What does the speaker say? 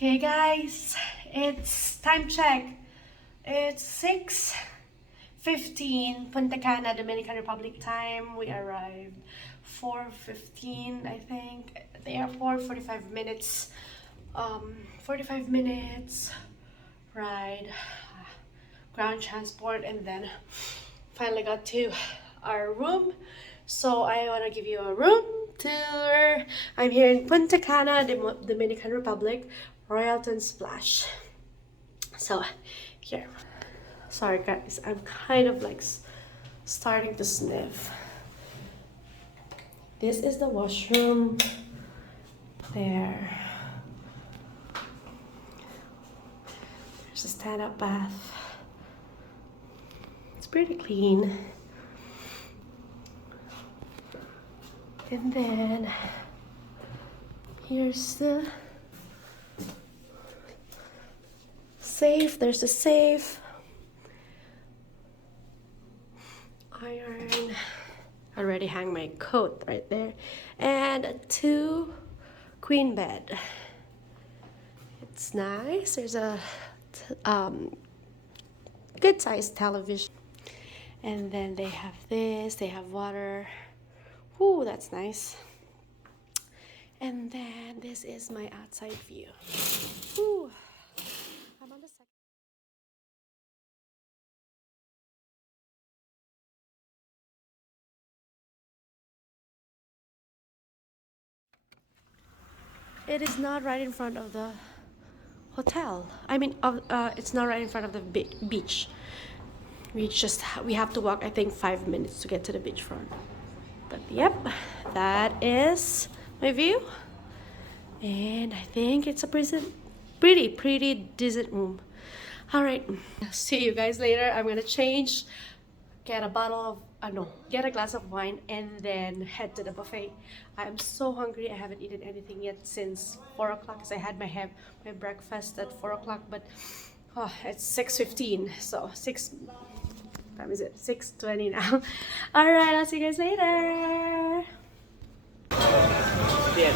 Okay guys, it's time check. It's 6:15 Punta Cana Dominican Republic time. We arrived 4:15, I think. The airport, 45 minutes. 45 minutes ride, ground transport, and then finally got to our room. So I want to give you a room tour. I'm here in Punta Cana, Dominican Republic, Royalton Splash. So here, sorry guys, I'm kind of like starting to sniff. This is the washroom. There's a stand-up bath. It's pretty clean. And then here's the safe. There's a safe. Iron. I already hang my coat right there. And 2 queen bed. It's nice. There's a good sized television. And then they have this. They have water. Ooh, that's nice. And then this is my outside view. Ooh. I'm on the second. It is not right in front of the hotel. I mean, it's not right in front of the beach. We have to walk, I think, 5 minutes to get to the beachfront. But yep, that is my view. And I think it's a pretty decent room. All right, see you guys later. I'm gonna change, get a glass of wine, and then head to the buffet. I'm so hungry. I haven't eaten anything yet since 4 o'clock because I had my breakfast at 4 o'clock, but it's 6:15, so time is it? 6:20 now. All right, I'll see you guys later. Yeah.